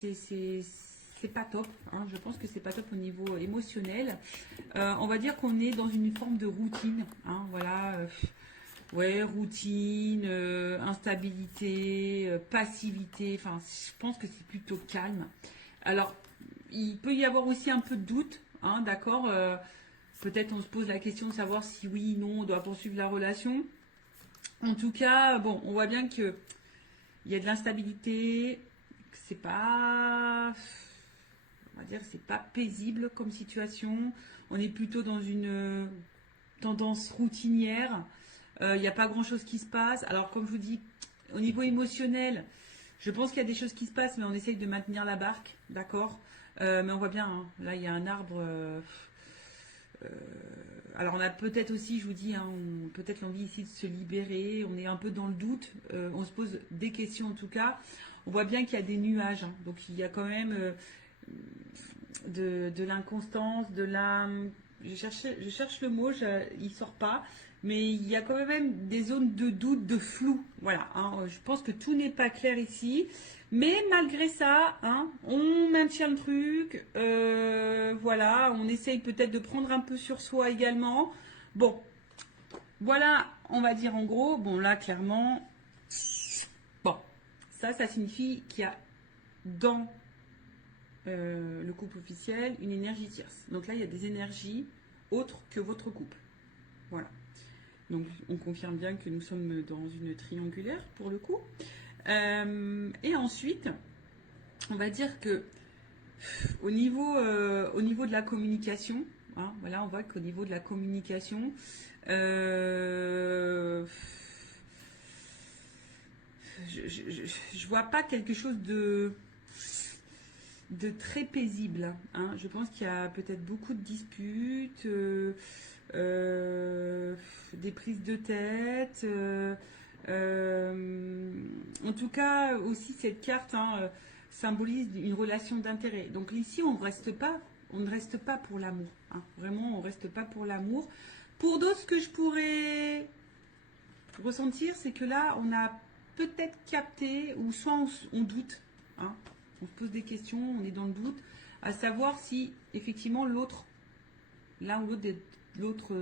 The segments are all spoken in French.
c'est pas top, hein. Je pense que c'est pas top au niveau émotionnel. On va dire qu'on est dans une forme de routine, hein, voilà. Ouais, routine, instabilité, passivité. Enfin, je pense que c'est plutôt calme. Alors, il peut y avoir aussi un peu de doute, hein, d'accord. Peut-être on se pose la question de savoir si oui, non, on doit poursuivre la relation. En tout cas, bon, on voit bien que il y a de l'instabilité, que c'est pas, on va dire, c'est pas paisible comme situation. On est plutôt dans une tendance routinière. Il n'y a pas grand-chose qui se passe. Alors, comme je vous dis, au niveau émotionnel, je pense qu'il y a des choses qui se passent, mais on essaye de maintenir la barque, d'accord. Mais on voit bien, hein, là, il y a un arbre. Euh, alors, on a peut-être aussi, je vous dis, hein, peut-être l'envie ici de se libérer. On est un peu dans le doute. On se pose des questions, en tout cas. On voit bien qu'il y a des nuages, hein. Donc, il y a quand même de l'inconstance, de la. Je cherche le mot, il sort pas, mais il y a quand même des zones de doute, de flou. Voilà, hein, je pense que tout n'est pas clair ici, mais malgré ça, hein, on maintient le truc. Voilà, on essaye peut-être de prendre un peu sur soi également. Bon, voilà, on va dire en gros. Bon, là, clairement, bon, ça signifie qu'il y a dans le couple officiel, une énergie tierce. Donc là, il y a des énergies autres que votre couple. Voilà. Donc on confirme bien que nous sommes dans une triangulaire pour le coup. Et ensuite, on va dire que au niveau de la communication, hein, voilà, on voit qu'au niveau de la communication, euh, je vois pas quelque chose de très paisible, hein. Je pense qu'il y a peut-être beaucoup de disputes, des prises de tête. En tout cas, aussi cette carte, hein, symbolise une relation d'intérêt. Donc ici, on ne reste pas pour l'amour, hein. Vraiment, on ne reste pas pour l'amour. Pour d'autres, ce que je pourrais ressentir, c'est que là, on a peut-être capté, ou soit on doute, hein, on se pose des questions, on est dans le doute, à savoir si effectivement l'un ou l'autre,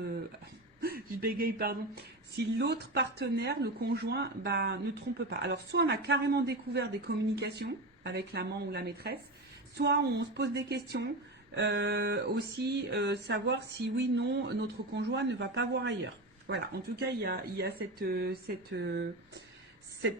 je bégaye, pardon, si l'autre partenaire, le conjoint, bah, ne trompe pas. Alors, soit on a carrément découvert des communications avec l'amant ou la maîtresse, soit on se pose des questions, aussi savoir si oui, non, notre conjoint ne va pas voir ailleurs. Voilà, en tout cas, il y a cette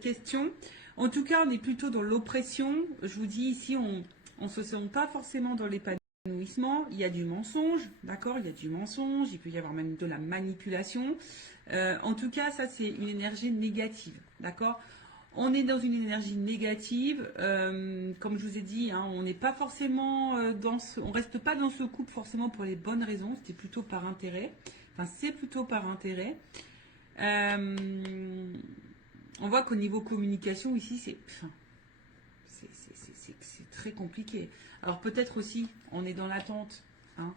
question. En tout cas, on est plutôt dans l'oppression. Je vous dis ici, on ne se sent pas forcément dans l'épanouissement. Il y a du mensonge, d'accord. Il y a du mensonge, il peut y avoir même de la manipulation. En tout cas, ça, c'est une énergie négative, d'accord. On est dans une énergie négative, comme je vous ai dit, hein, on n'est pas forcément on reste pas dans ce couple forcément pour les bonnes raisons. C'était plutôt par intérêt. Enfin, c'est plutôt par intérêt. Euh, on voit qu'au niveau communication ici, c'est très compliqué. Alors peut-être aussi, on est dans l'attente, hein.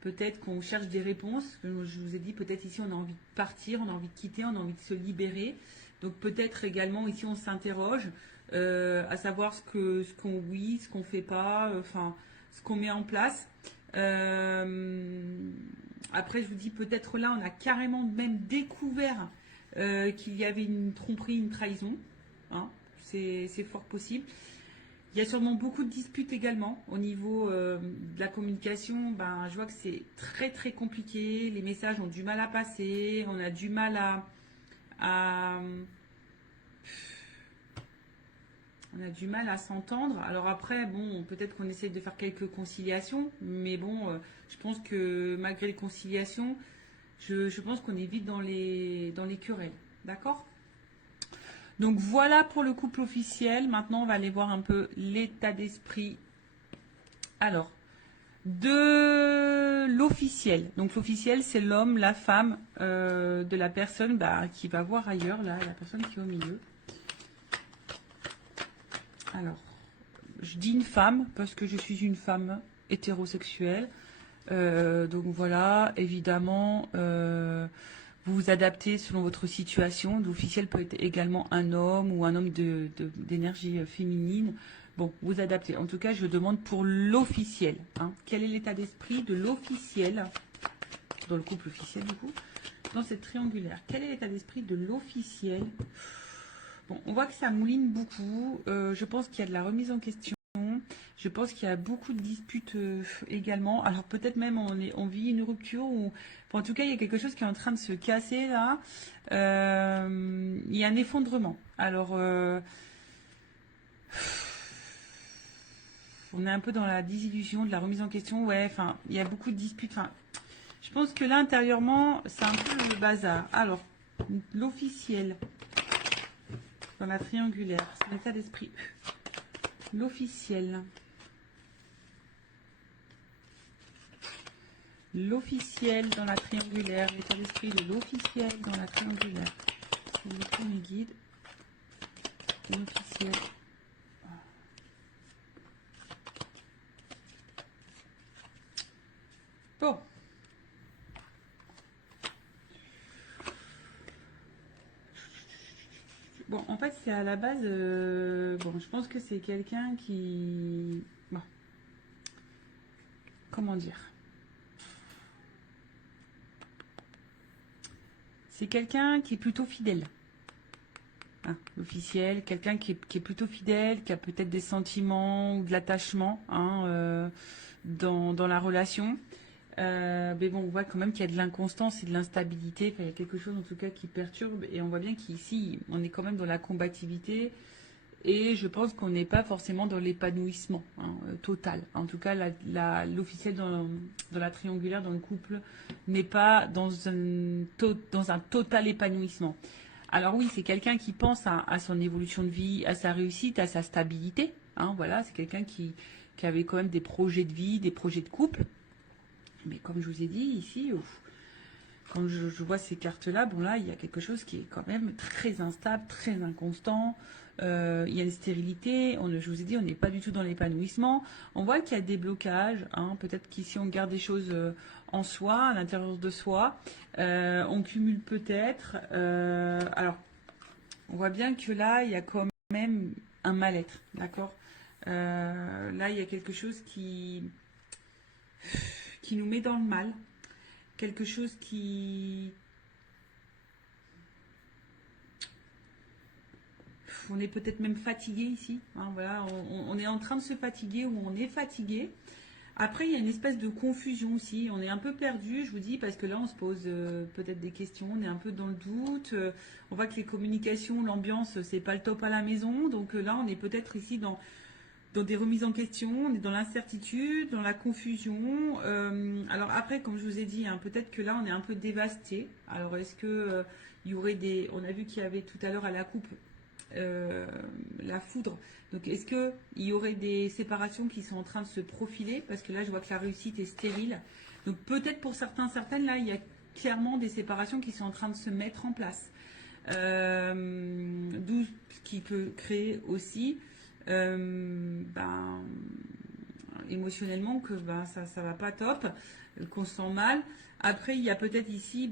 Peut-être qu'on cherche des réponses. Comme je vous ai dit, peut-être ici on a envie de partir, on a envie de quitter, on a envie de se libérer. Donc peut-être également ici on s'interroge, à savoir ce qu'on oui, ce qu'on fait pas, enfin ce qu'on met en place. Après je vous dis peut-être là on a carrément même découvert qu'il y avait une tromperie, une trahison, hein. C'est fort possible. Il y a sûrement beaucoup de disputes également au niveau de la communication. Ben, je vois que c'est très très compliqué. Les messages ont du mal à passer. On a du mal à- on a du mal à s'entendre. Alors après, bon, peut-être qu'on essaie de faire quelques conciliations, mais bon, je pense que malgré les conciliations, je pense qu'on est vite dans les querelles. D'accord. Donc voilà pour le couple officiel. Maintenant, on va aller voir un peu l'état d'esprit. Alors, de l'officiel. Donc l'officiel, c'est l'homme, la femme de la personne bah, qui va voir ailleurs, là, la personne qui est au milieu. Alors, je dis une femme parce que je suis une femme hétérosexuelle. Donc voilà, évidemment, vous vous adaptez selon votre situation. L'officiel peut être également un homme ou un homme d'énergie féminine. Bon, vous adaptez. En tout cas, je demande pour l'officiel. Hein. Quel est l'état d'esprit de l'officiel, dans le couple officiel du coup, dans cette triangulaire? Quel est l'état d'esprit de l'officiel? Bon, on voit que ça mouline beaucoup. Je pense qu'il y a de la remise en question. Je pense qu'il y a beaucoup de disputes également. Alors peut-être même on vit une rupture ou enfin, en tout cas il y a quelque chose qui est en train de se casser là. Il y a un effondrement. Alors on est un peu dans la désillusion, de la remise en question. Ouais, enfin il y a beaucoup de disputes. Enfin, je pense que là intérieurement c'est un peu le bazar. Alors l'officiel dans la triangulaire, c'est l'état d'esprit. L'officiel. L'officiel dans la triangulaire, l'état d'esprit de l'officiel dans la triangulaire. S'il vous plaît, mes guides. L'officiel. Bon. Bon, en fait, c'est à la base. Bon, je pense que c'est quelqu'un qui. Bon. Comment dire? C'est quelqu'un qui est plutôt fidèle. Hein, l'officiel, quelqu'un qui est plutôt fidèle, qui a peut-être des sentiments ou de l'attachement hein, dans la relation. Mais bon, on voit quand même qu'il y a de l'inconstance et de l'instabilité. Enfin, il y a quelque chose en tout cas qui perturbe. Et on voit bien qu'ici, on est quand même dans la combativité. Et je pense qu'on n'est pas forcément dans l'épanouissement hein, total. En tout cas, l'officiel dans la triangulaire, dans le couple, n'est pas dans un total épanouissement. Alors oui, c'est quelqu'un qui pense à son évolution de vie, à sa réussite, à sa stabilité. Hein, voilà, c'est quelqu'un qui avait quand même des projets de vie, des projets de couple. Mais comme je vous ai dit ici, quand je vois ces cartes-là, bon là, il y a quelque chose qui est quand même très instable, très inconstant. Il y a une stérilité. Je vous ai dit, on n'est pas du tout dans l'épanouissement. On voit qu'il y a des blocages. Hein, peut-être qu'ici, on garde des choses en soi, à l'intérieur de soi. On cumule peut-être. Alors, on voit bien que là, il y a quand même un mal-être. D'accord. Là, il y a quelque chose qui nous met dans le mal. Quelque chose qui... On est peut-être même fatigué ici. Hein, voilà, on est en train de se fatiguer ou on est fatigué. Après, il y a une espèce de confusion aussi. On est un peu perdu, je vous dis, parce que là, on se pose peut-être des questions. On est un peu dans le doute. On voit que les communications, l'ambiance, c'est pas le top à la maison. Donc là, on est peut-être ici dans des remises en question. On est dans l'incertitude, dans la confusion. Alors après, comme je vous ai dit, hein, peut-être que là, on est un peu dévasté. Alors, est-ce que il y aurait des... On a vu qu'il y avait tout à l'heure à la coupe euh, la foudre. Donc est-ce qu'il y aurait des séparations qui sont en train de se profiler? Parce que là, je vois que la réussite est stérile. Donc peut-être pour certaines, là, il y a clairement des séparations qui sont en train de se mettre en place. D'où ce qui peut créer aussi émotionnellement que ça va pas top, qu'on se sent mal. Après, il y a peut-être ici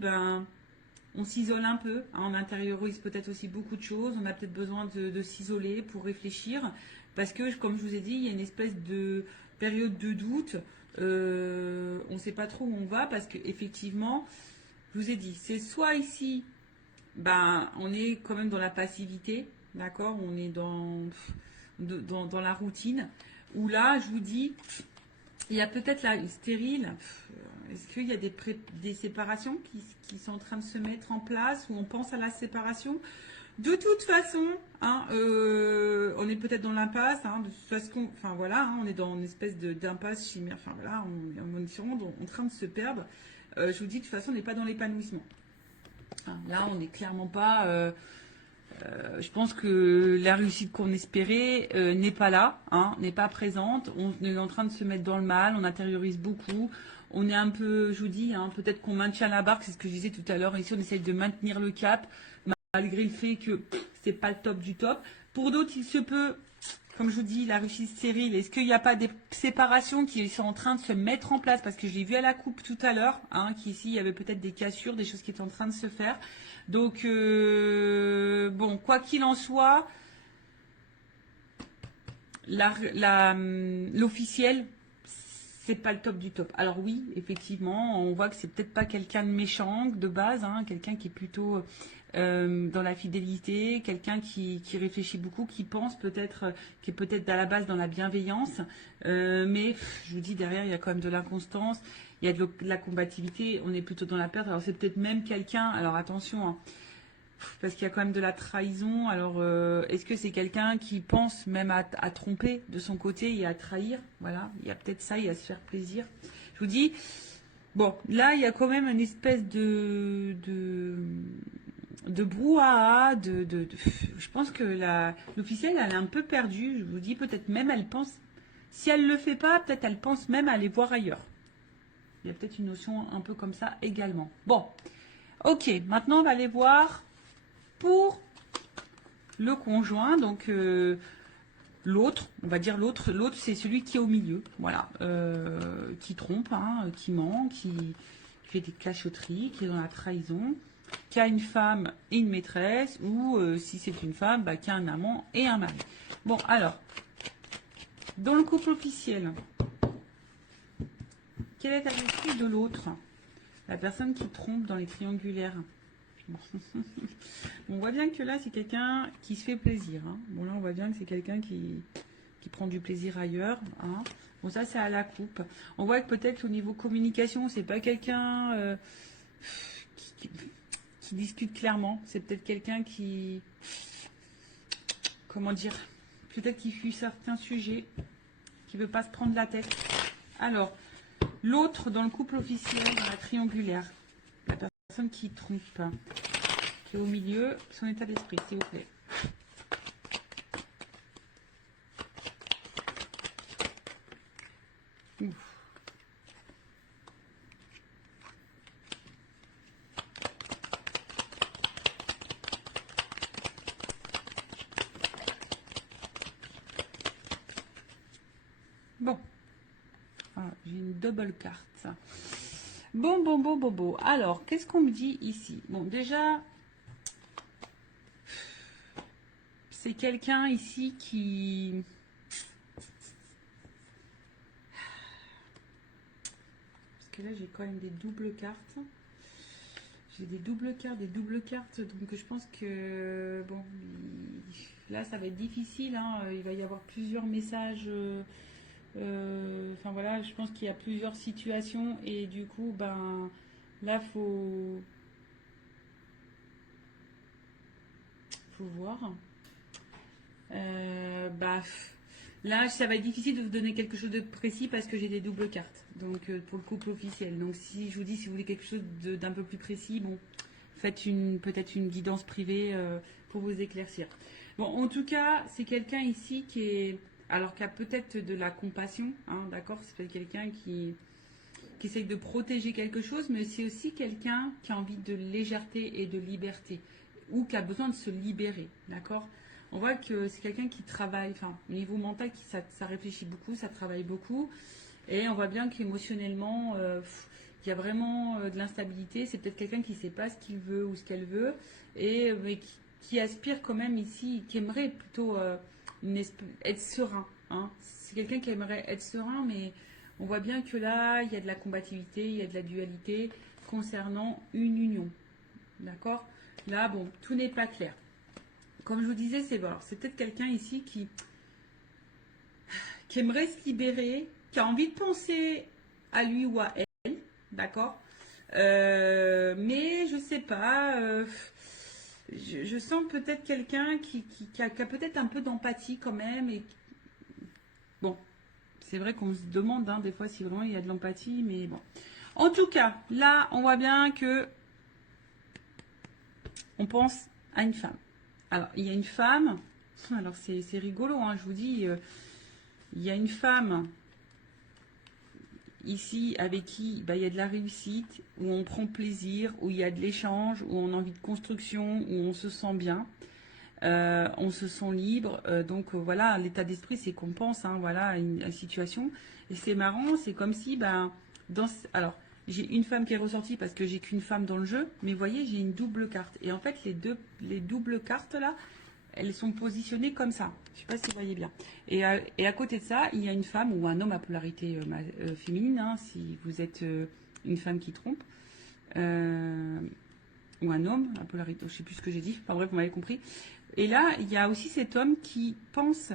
on s'isole un peu, hein, on intériorise peut-être aussi beaucoup de choses, on a peut-être besoin de s'isoler pour réfléchir, parce que comme je vous ai dit, il y a une espèce de période de doute, on ne sait pas trop où on va, parce qu'effectivement, je vous ai dit, c'est soit ici, on est quand même dans la passivité, d'accord, on est dans la routine, ou là, je vous dis, il y a peut-être là une stérile. Est-ce qu'il y a des séparations qui sont en train de se mettre en place ou on pense à la séparation? De toute façon, hein, on est peut-être dans l'impasse. Hein, de toute façon, enfin voilà, hein, on est dans une espèce d'impasse chimère. Enfin voilà, on est en train de se perdre. Je vous dis, de toute façon, on n'est pas dans l'épanouissement. Hein, là, on n'est clairement pas. Je pense que la réussite qu'on espérait n'est pas là, hein, n'est pas présente. On est en train de se mettre dans le mal, on intériorise beaucoup. On est un peu, je vous dis, hein, peut-être qu'on maintient la barque, c'est ce que je disais tout à l'heure. Ici, on essaye de maintenir le cap, malgré le fait que c'est pas le top du top. Pour d'autres, il se peut, comme je vous dis, la réussite stérile. Est-ce qu'il n'y a pas des séparations qui sont en train de se mettre en place? Parce que je l'ai vu à la coupe tout à l'heure, hein, qu'ici, il y avait peut-être des cassures, des choses qui étaient en train de se faire. Donc, bon, quoi qu'il en soit, l'officiel, c'est pas le top du top. Alors oui, effectivement, on voit que c'est peut-être pas quelqu'un de méchant de base, hein, quelqu'un qui est plutôt dans la fidélité, quelqu'un qui réfléchit beaucoup, qui pense peut-être, qui est peut-être à la base dans la bienveillance, mais je vous dis derrière il y a quand même de l'inconstance, il y a de la combativité, on est plutôt dans la perte. Alors c'est peut-être même quelqu'un, alors attention, hein, parce qu'il y a quand même de la trahison. Alors, est-ce que c'est quelqu'un qui pense même à tromper de son côté et à trahir? Voilà, il y a peut-être ça, il y a à se faire plaisir. Je vous dis, bon, là, il y a quand même une espèce de brouhaha. Je pense que l'officielle, elle est un peu perdue. Je vous dis, peut-être même, elle pense, si elle ne le fait pas, peut-être elle pense même à aller voir ailleurs. Il y a peut-être une notion un peu comme ça également. Bon, ok, maintenant, on va aller voir pour le conjoint, donc l'autre, on va dire l'autre c'est celui qui est au milieu, voilà, qui trompe, hein, qui ment, qui fait des cachotteries, qui est dans la trahison, qui a une femme et une maîtresse, ou si c'est une femme, bah, qui a un amant et un mari. Bon, alors, dans le couple officiel, quelle est l'attitude de l'autre? La personne qui trompe dans les triangulaires. On voit bien que là, c'est quelqu'un qui se fait plaisir. Hein. Bon, là, on voit bien que c'est quelqu'un qui prend du plaisir ailleurs. Hein. Bon, ça, c'est à la coupe. On voit que peut-être au niveau communication, c'est pas quelqu'un qui, qui discute clairement. C'est peut-être quelqu'un qui, comment dire, peut-être qui fuit certains sujets, qui veut pas se prendre la tête. Alors, l'autre dans le couple officiel, dans la triangulaire, la personne qui trompe, qui est au milieu, son état d'esprit, s'il vous plaît. Ouf. Bon, ah, j'ai une double carte. Bon. Alors, qu'est-ce qu'on me dit ici? Bon, déjà, c'est quelqu'un ici qui... Parce que là, j'ai quand même des doubles cartes. J'ai des doubles cartes. Donc, je pense que... Bon, là, ça va être difficile. Hein, il va y avoir plusieurs messages... Enfin voilà, je pense qu'il y a plusieurs situations et du coup, ben là, faut voir. Bah, là, ça va être difficile de vous donner quelque chose de précis parce que j'ai des doubles cartes. Donc pour le couple officiel. Donc si je vous dis si vous voulez quelque chose d'un peu plus précis, bon, faites peut-être une guidance privée pour vous éclaircir. Bon, en tout cas, c'est quelqu'un ici qui a peut-être de la compassion, hein, d'accord. C'est peut-être quelqu'un qui essaye de protéger quelque chose, mais c'est aussi quelqu'un qui a envie de légèreté et de liberté, ou qui a besoin de se libérer, d'accord. On voit que c'est quelqu'un qui travaille, enfin, au niveau mental, ça réfléchit beaucoup, ça travaille beaucoup, et on voit bien qu'émotionnellement, il y a vraiment de l'instabilité. C'est peut-être quelqu'un qui ne sait pas ce qu'il veut ou ce qu'elle veut, mais qui aspire quand même ici, qui aimerait plutôt être serein. Hein. C'est quelqu'un qui aimerait être serein, mais on voit bien que là, il y a de la combativité, il y a de la dualité concernant une union. D'accord. Là, bon, tout n'est pas clair. Comme je vous disais, c'est peut-être quelqu'un ici qui aimerait se libérer, qui a envie de penser à lui ou à elle, d'accord. Mais je sais pas, je sens peut-être quelqu'un qui a peut-être un peu d'empathie quand même. Et bon, c'est vrai qu'on se demande hein, des fois si vraiment il y a de l'empathie, mais bon. En tout cas, là, on voit bien que on pense à une femme. Alors, il y a une femme, alors c'est rigolo, hein, je vous dis, il y a une femme ici avec qui bah, il y a de la réussite, où on prend plaisir, où il y a de l'échange, où on a envie de construction, où on se sent bien, on se sent libre. Donc voilà, l'état d'esprit c'est qu'on pense hein, voilà, à une situation. Et c'est marrant, c'est comme si, bah, alors j'ai une femme qui est ressortie parce que j'ai qu'une femme dans le jeu, mais vous voyez, j'ai une double carte. Et en fait, les doubles cartes là, elles sont positionnées comme ça. Je ne sais pas si vous voyez bien. Et à côté de ça, il y a une femme ou un homme à polarité féminine, hein, si vous êtes une femme qui trompe, ou un homme à polarité, je ne sais plus ce que j'ai dit, enfin bref, vous m'avez compris. Et là, il y a aussi cet homme qui pense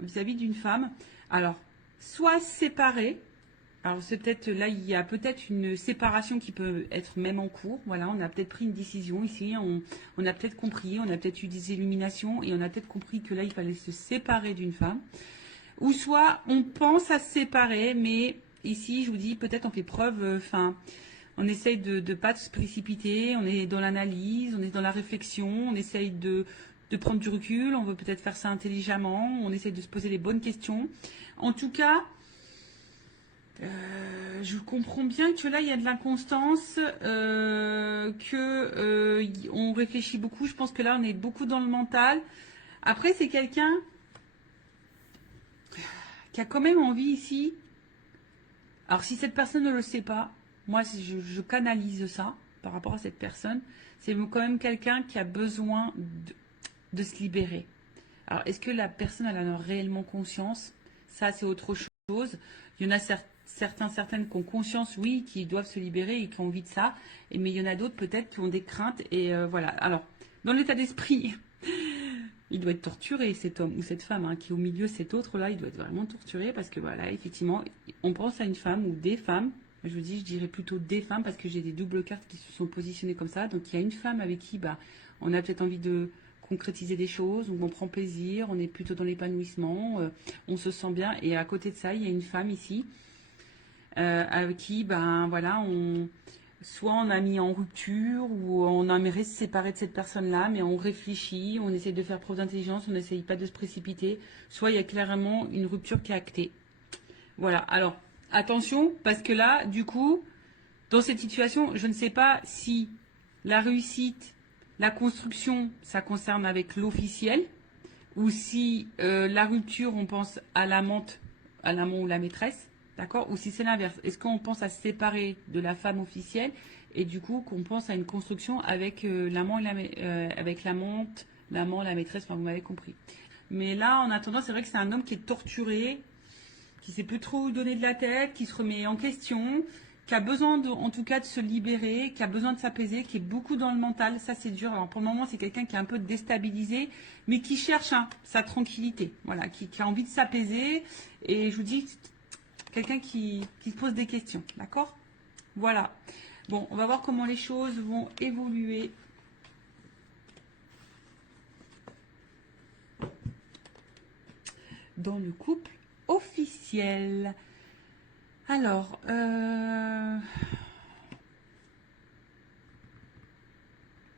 vis-à-vis d'une femme, alors, soit séparé. Alors c'est peut-être là il y a peut-être une séparation qui peut être même en cours. Voilà, on a peut-être pris une décision ici, on a peut-être compris, on a peut-être eu des illuminations et on a peut-être compris que là il fallait se séparer d'une femme. Ou soit on pense à se séparer, mais ici je vous dis peut-être on fait preuve, enfin on essaye de ne pas se précipiter, on est dans l'analyse, on est dans la réflexion, on essaye de prendre du recul, on veut peut-être faire ça intelligemment, on essaye de se poser les bonnes questions. En tout cas, je comprends bien que là il y a de l'inconstance, on réfléchit beaucoup. Je pense que là on est beaucoup dans le mental. Après c'est quelqu'un qui a quand même envie ici. Alors si cette personne ne le sait pas, moi je canalise ça par rapport à cette personne. C'est quand même quelqu'un qui a besoin de se libérer. Alors est-ce que la personne elle en a réellement conscience? Ça c'est autre chose. Il y en a certaines qui ont conscience, oui, qui doivent se libérer et qui ont envie de ça. Mais il y en a d'autres peut-être qui ont des craintes. Et voilà. Alors, dans l'état d'esprit, il doit être torturé, cet homme ou cette femme, hein, qui est au milieu, cet autre-là, il doit être vraiment torturé parce que voilà, effectivement, on pense à une femme ou des femmes. Je vous dis, je dirais plutôt des femmes parce que j'ai des doubles cartes qui se sont positionnées comme ça. Donc il y a une femme avec qui on a peut-être envie de concrétiser des choses, où on prend plaisir, on est plutôt dans l'épanouissement, on se sent bien. Et à côté de ça, il y a une femme ici avec qui, voilà, soit on a mis en rupture ou on aimerait se séparer de cette personne-là, mais on réfléchit, on essaie de faire preuve d'intelligence, on n'essaye pas de se précipiter. Soit il y a clairement une rupture qui est actée. Voilà. Alors attention, parce que là, du coup, dans cette situation, je ne sais pas si la réussite, la construction, ça concerne avec l'officiel, ou si la rupture, on pense à l'amante, à l'amant ou la maîtresse, d'accord? Ou si c'est l'inverse. Est-ce qu'on pense à se séparer de la femme officielle et du coup qu'on pense à une construction avec l'amant avec l'amante, l'amant, la maîtresse, enfin vous m'avez compris. Mais là, en attendant, c'est vrai que c'est un homme qui est torturé, qui sait plus trop où donner de la tête, qui se remet en question, qui a besoin en tout cas de se libérer, qui a besoin de s'apaiser, qui est beaucoup dans le mental. Ça c'est dur. Alors pour le moment c'est quelqu'un qui est un peu déstabilisé, mais qui cherche sa tranquillité. Voilà, qui a envie de s'apaiser. Et je vous dis, quelqu'un qui se pose des questions. D'accord? Voilà. Bon, on va voir comment les choses vont évoluer. Dans le couple officiel. Alors,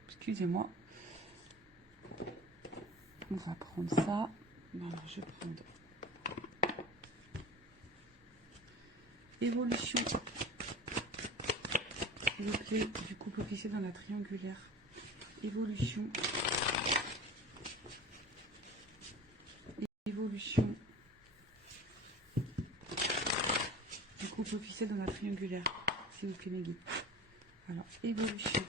excusez-moi. On va prendre ça. Alors, je vais prendre évolution, s'il vous plaît, du couple officiel dans la triangulaire. Évolution. Évolution du couple officiel dans la triangulaire, s'il vous plaît, mes guides. Alors, évolution.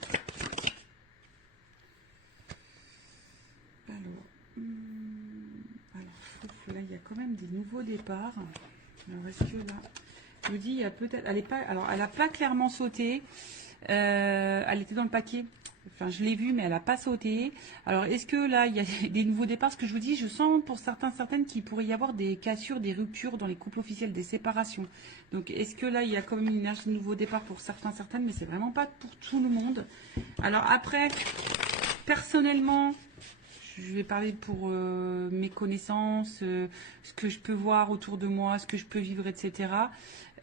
Alors, là, il y a quand même des nouveaux départs. Alors, est-ce que là, je vous dis, il y a peut-être, elle n'a pas clairement sauté. Elle était dans le paquet. Enfin, je l'ai vue, mais elle n'a pas sauté. Alors, est-ce que là, il y a des nouveaux départs? Ce que je vous dis, je sens pour certaines qu'il pourrait y avoir des cassures, des ruptures dans les couples officiels, des séparations. Donc, est-ce que là, il y a quand même une énergie de nouveau départ pour certaines, mais c'est vraiment pas pour tout le monde. Alors après, personnellement, je vais parler pour mes connaissances, ce que je peux voir autour de moi, ce que je peux vivre, etc.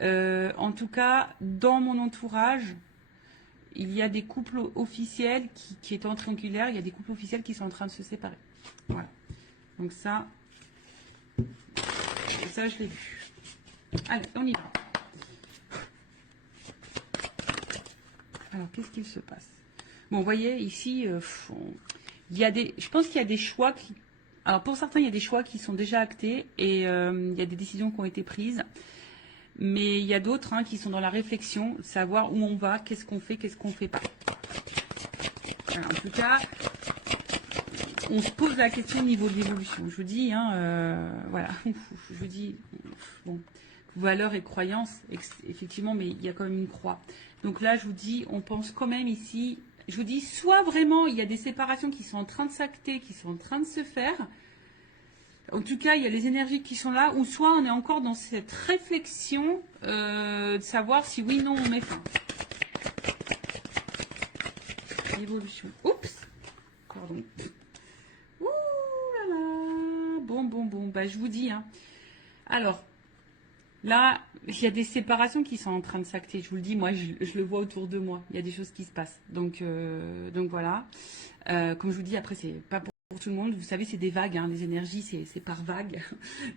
En tout cas, dans mon entourage, il y a des couples officiels qui étaient en triangulaire, il y a des couples officiels qui sont en train de se séparer. Voilà. Donc ça je l'ai vu. Allez, on y va. Alors, qu'est-ce qu'il se passe? Bon, vous voyez, ici, je pense qu'il y a des choix qui... Alors, pour certains, il y a des choix qui sont déjà actés et il y a des décisions qui ont été prises. Mais il y a d'autres qui sont dans la réflexion, savoir où on va, qu'est-ce qu'on fait pas. Alors, en tout cas, on se pose la question au niveau de l'évolution. Je vous dis, hein, voilà, je vous dis, bon, valeurs et croyances, effectivement, mais il y a quand même une croix. Donc là, je vous dis, on pense quand même ici, je vous dis, soit vraiment, il y a des séparations qui sont en train de s'acter, qui sont en train de se faire. En tout cas, il y a les énergies qui sont là, ou soit on est encore dans cette réflexion de savoir si oui, non, on met fin. Évolution. Oups. Pardon. Ouh là là. Bon. Bah, je vous dis. Hein. Alors, là, il y a des séparations qui sont en train de s'acter. Je vous le dis, moi, je le vois autour de moi. Il y a des choses qui se passent. Donc voilà. Comme je vous dis, après, c'est pas pour tout le monde. Vous savez, c'est des vagues. Hein. Les énergies, c'est par vagues.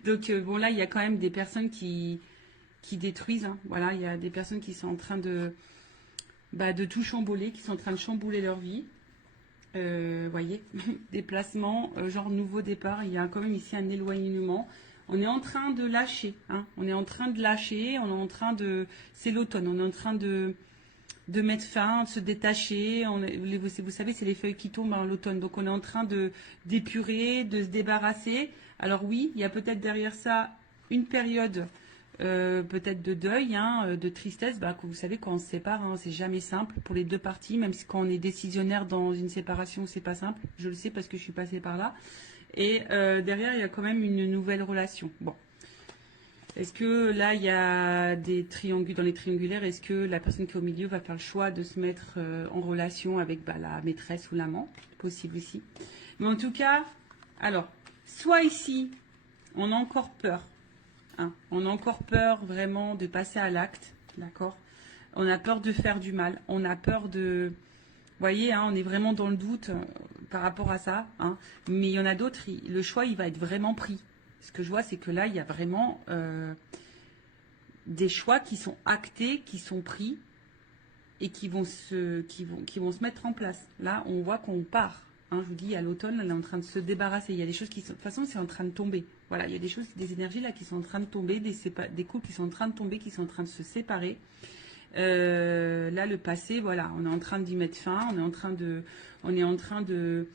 Donc, bon, là, il y a quand même des personnes qui détruisent. Hein. Voilà, il y a des personnes qui sont en train de tout chambouler, qui sont en train de chambouler leur vie. Voyez, déplacement, genre nouveau départ, il y a quand même ici un éloignement. On est en train de lâcher, hein. On est en train de lâcher, on est en train de... C'est l'automne, on est en train de mettre fin, de se détacher. Vous savez, c'est les feuilles qui tombent en l'automne. Donc on est en train d'épurer, de se débarrasser. Alors oui, il y a peut-être derrière ça une période peut-être de deuil, hein, de tristesse. Bah, vous savez, quand on se sépare, hein, c'est jamais simple pour les deux parties, même si quand on est décisionnaire dans une séparation, c'est pas simple. Je le sais parce que je suis passée par là. Et derrière, il y a quand même une nouvelle relation. Bon. Est-ce que là, il y a des triangulaires, dans les triangulaires, est-ce que la personne qui est au milieu va faire le choix de se mettre en relation avec la maîtresse ou l'amant? Possible aussi. Mais en tout cas, alors, soit ici, on a encore peur. Hein, on a encore peur vraiment de passer à l'acte. D'accord? On a peur de faire du mal. On a peur de... Vous voyez, hein, on est vraiment dans le doute par rapport à ça. Hein. Mais il y en a d'autres, le choix, il va être vraiment pris. Ce que je vois, c'est que là, il y a vraiment des choix qui sont actés, qui sont pris et qui vont se mettre en place. Là, on voit qu'on part. Hein, je vous dis, à l'automne, elle est en train de se débarrasser. Il y a des choses qui sont... De toute façon, c'est en train de tomber. Voilà, il y a des choses, des énergies là qui sont en train de tomber, des couples qui sont en train de tomber, qui sont en train de se séparer. Là, le passé, voilà, on est en train d'y mettre fin. On est en train de...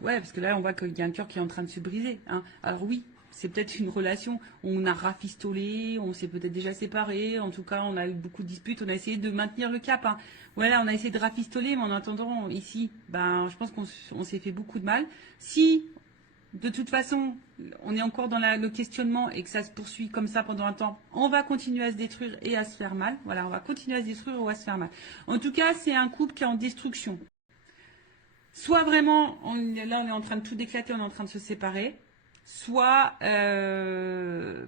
Ouais, parce que là, on voit qu'il y a un cœur qui est en train de se briser. Hein. Alors oui, c'est peut-être une relation où on a rafistolé, on s'est peut-être déjà séparés. En tout cas, on a eu beaucoup de disputes. On a essayé de maintenir le cap. Hein. Voilà, on a essayé de rafistoler, mais en attendant, ici, je pense qu'on s'est fait beaucoup de mal. Si, de toute façon, on est encore dans le questionnement et que ça se poursuit comme ça pendant un temps, on va continuer à se détruire et à se faire mal. Voilà, on va continuer à se détruire ou à se faire mal. En tout cas, c'est un couple qui est en destruction. Soit vraiment, là on est en train de tout éclater, on est en train de se séparer, soit,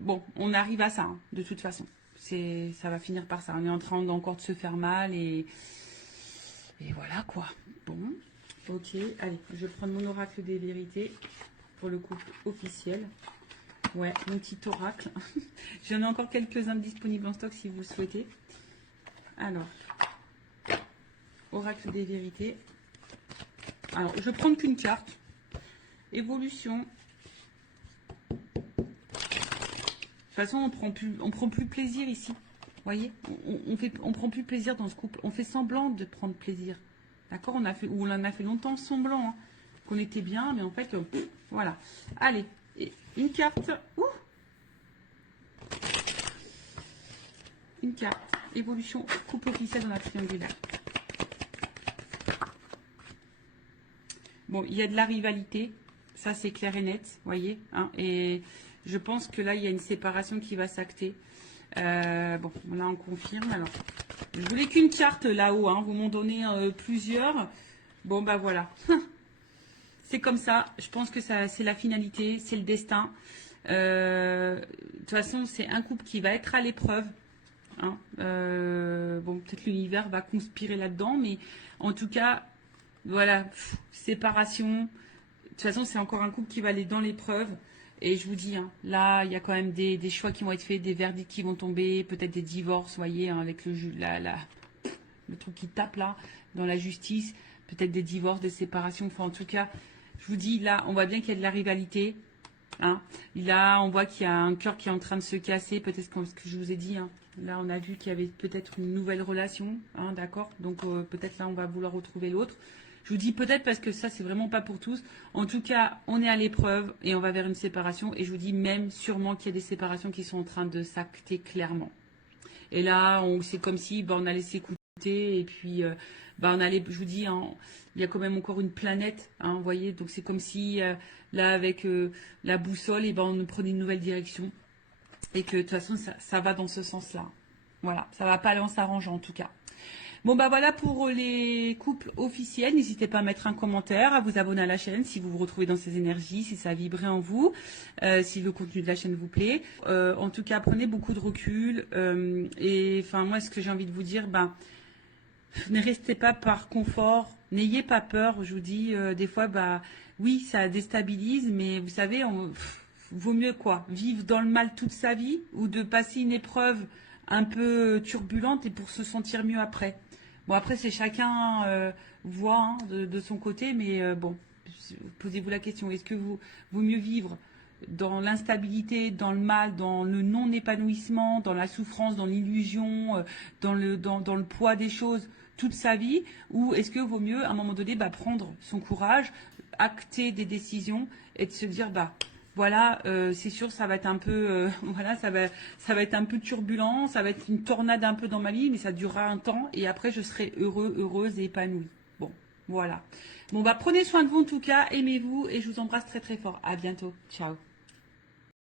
bon, on arrive à ça, hein, de toute façon. Ça va finir par ça. On est en train encore de se faire mal et voilà quoi. Bon, ok, allez, je vais prendre mon oracle des vérités pour le couple officiel. Ouais, mon petit oracle. J'en ai encore quelques-uns disponibles en stock si vous le souhaitez. Alors, oracle des vérités. Alors, je vais prendre qu'une carte. Évolution. De toute façon, on prend plus plaisir ici. Vous voyez, on prend plus plaisir dans ce couple. On fait semblant de prendre plaisir. D'accord? On en a fait longtemps semblant hein, qu'on était bien, mais en fait, voilà. Allez, une carte. Ouh, une carte. Évolution couple officiel dans la triangulaire. Bon, il y a de la rivalité, ça c'est clair et net, vous voyez. Hein, et je pense que là, il y a une séparation qui va s'acter. Bon, là on confirme. Alors, je voulais qu'une carte là-haut, hein, vous m'en donnez plusieurs. Bon, bah voilà. C'est comme ça, je pense que c'est la finalité, c'est le destin. De toute façon, c'est un couple qui va être à l'épreuve. Hein. Bon, peut-être l'univers va conspirer là-dedans, mais en tout cas... Voilà, séparation. De toute façon, c'est encore un couple qui va aller dans l'épreuve. Et je vous dis, hein, là, il y a quand même des choix qui vont être faits, des verdicts qui vont tomber, peut-être des divorces, vous voyez, hein, avec le truc qui tape là, dans la justice, peut-être des divorces, des séparations. Enfin, en tout cas, je vous dis, là, on voit bien qu'il y a de la rivalité. Hein. Là, on voit qu'il y a un cœur qui est en train de se casser, peut-être ce que je vous ai dit. Hein. Là, on a vu qu'il y avait peut-être une nouvelle relation, hein, d'accord. Donc, peut-être là, on va vouloir retrouver l'autre. Je vous dis peut-être parce que ça, c'est vraiment pas pour tous. En tout cas, on est à l'épreuve et on va vers une séparation. Et je vous dis même sûrement qu'il y a des séparations qui sont en train de s'acter clairement. Et là, c'est comme si on allait s'écouter et puis on allait, je vous dis, hein, il y a quand même encore une planète, hein, vous voyez. Donc c'est comme si là, avec la boussole, et on prenait une nouvelle direction et que de toute façon, ça va dans ce sens-là. Voilà, ça va pas aller en s'arrangeant en tout cas. Bon bah voilà pour les couples officiels. N'hésitez pas à mettre un commentaire, à vous abonner à la chaîne si vous vous retrouvez dans ces énergies, si ça a vibré en vous, si le contenu de la chaîne vous plaît. En tout cas, prenez beaucoup de recul. Et enfin moi, ce que j'ai envie de vous dire, ne restez pas par confort, n'ayez pas peur. Je vous dis, des fois, oui, ça déstabilise, mais vous savez, vaut mieux quoi, vivre dans le mal toute sa vie ou de passer une épreuve un peu turbulente et pour se sentir mieux après. Bon, après, c'est chacun voit hein, de son côté, mais bon, posez-vous la question, est-ce que vous vaut mieux vivre dans l'instabilité, dans le mal, dans le non-épanouissement, dans la souffrance, dans l'illusion, dans le poids des choses toute sa vie, ou est-ce que vaut mieux à un moment donné prendre son courage, acter des décisions et de se dire voilà, c'est sûr, ça va être un peu, voilà, ça va être un peu turbulent, ça va être une tornade un peu dans ma vie, mais ça durera un temps et après je serai heureuse et épanouie. Bon, voilà. Bon, prenez soin de vous en tout cas, aimez-vous et je vous embrasse très très fort. À bientôt. Ciao.